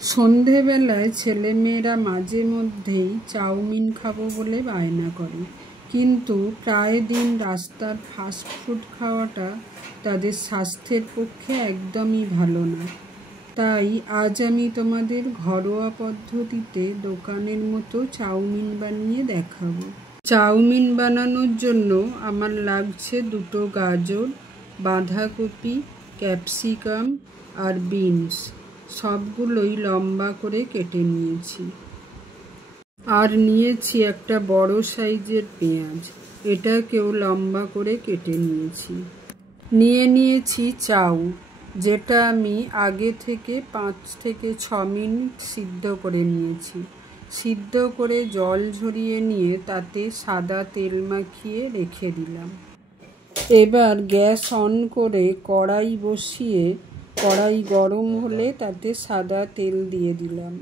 সন্ধেবেলায় ছেলেমেয়েরা মাঝে মধ্যেই চাউমিন খাবো বলে বায়না করে, কিন্তু প্রায় দিন রাস্তার ফাস্টফুড খাওয়াটা তাদের স্বাস্থ্যের পক্ষে একদমই ভালো না। তাই আজ আমি তোমাদের ঘরোয়া পদ্ধতিতে দোকানের মতো চাউমিন বানিয়ে দেখাবো। চাউমিন বানানোর জন্য আমার লাগছে 2টো গাজর, বাঁধাকপি, ক্যাপসিকাম আর বিনস। সবগুলোই লম্বা করে কেটে নিয়েছি। আর নিয়েছি একটা বড় সাইজের পেঁয়াজ, এটাকেও লম্বা করে কেটে নিয়েছি। নিয়েছি চাউ, যেটা আমি আগে থেকে 5 থেকে 6 মিনিট সিদ্ধ করে নিয়েছি। সিদ্ধ করে জল ঝরিয়ে নিয়ে তাতে সাদা তেল মাখিয়ে রেখে দিলাম। এবার গ্যাস অন করে কড়াই বসিয়ে কড়াই গরম হলে তাতে সাদা তেল দিয়ে দিলাম।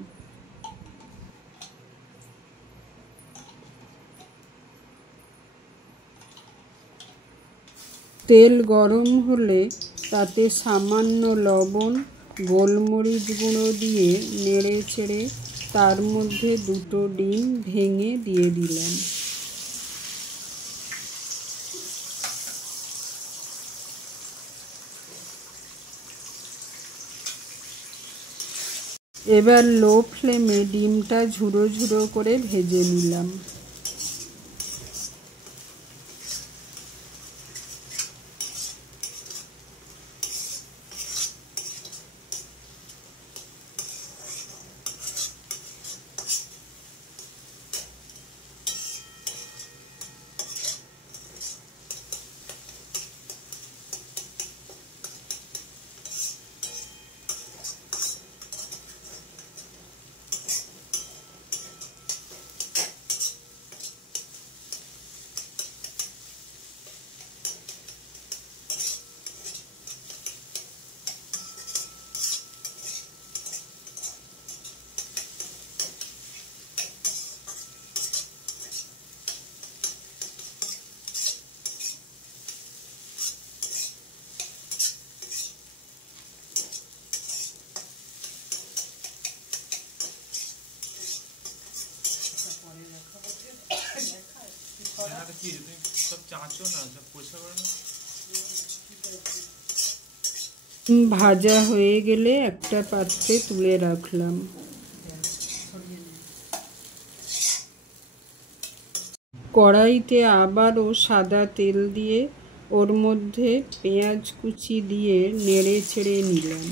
তেল গরম হলে তাতে সামান্য লবণ, গোলমরিচ গুঁড়ো দিয়ে নেড়ে চেড়ে তার মধ্যে 2টো ডিম ভেঙে দিয়ে দিলাম। এবার লো ফ্লেমে ডিমটা ঝুড়ো ঝুড়ো করে ভেজে নিলাম। ভাজা হয়ে গেলে একটা পাত্রে তুলে রাখলাম। কড়াইতে আবারও সাদা তেল দিয়ে ওর মধ্যে পেঁয়াজ কুচি দিয়ে নেড়ে ছেড়ে নিলাম।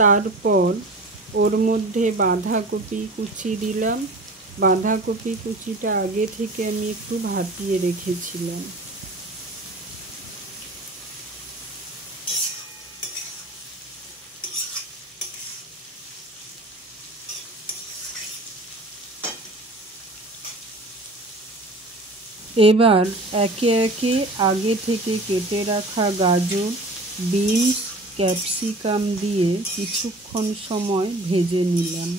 তারপর ওর মধ্যে বাঁধাকপি কুচি দিলাম। বাঁধাকপি কুচিটা আগে থেকে আমি একটু ভাপিয়ে রেখেছিলাম। এবার একে একে আগে থেকে কেটে রাখা গাজর, বিনস, ক্যাপসিকাম দিয়ে কিছুক্ষণ সময় ভেজে নিলাম।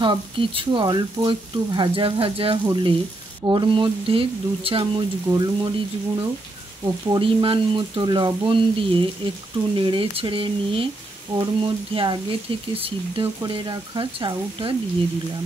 সব কিছু অল্প একটু ভাজা ভাজা হলে ওর মধ্যে 2 চামচ গোলমরিচ গুঁড়ো ও পরিমাণ মতো লবণ দিয়ে একটু নেড়ে ছেড়ে নিয়ে ওর মধ্যে আগে থেকে সিদ্ধ করে রাখা চাউটা দিয়ে দিলাম।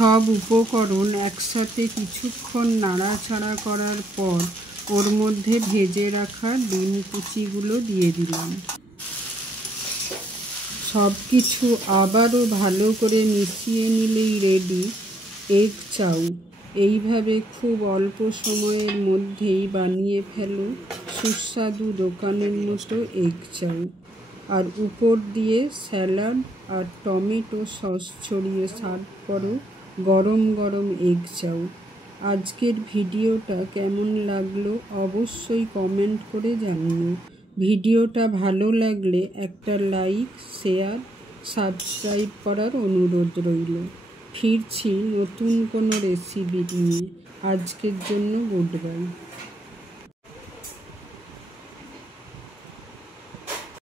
সব উপকরণ একসাথে কিছুক্ষণ নাড়াচাড়া করার পর ওর মধ্যে ভেজে রাখা ডিম কুচিগুলো দিয়ে দিলাম। সব কিছু আবারও ভালো করে মিশিয়ে নিলেই রেডি এগ চাউ। এইভাবে খুব অল্প সময়ের মধ্যেই বানিয়ে ফেলো সুস্বাদু দোকানের মতো এগ চাউ। আর উপর দিয়ে স্যালাড আর টমেটো সস ছড়িয়ে সার্ভ করো গরম গরম এগ চাউ। আজকের ভিডিওটা কেমন লাগলো অবশ্যই কমেন্ট করে জানিও। ভিডিওটা ভালো লাগলে একটা লাইক, শেয়ার, সাবস্ক্রাইব করার অনুরোধ রইল। ফিরছি নতুন কোনো রেসিপি নিয়ে। আজকের জন্য গুড বাই।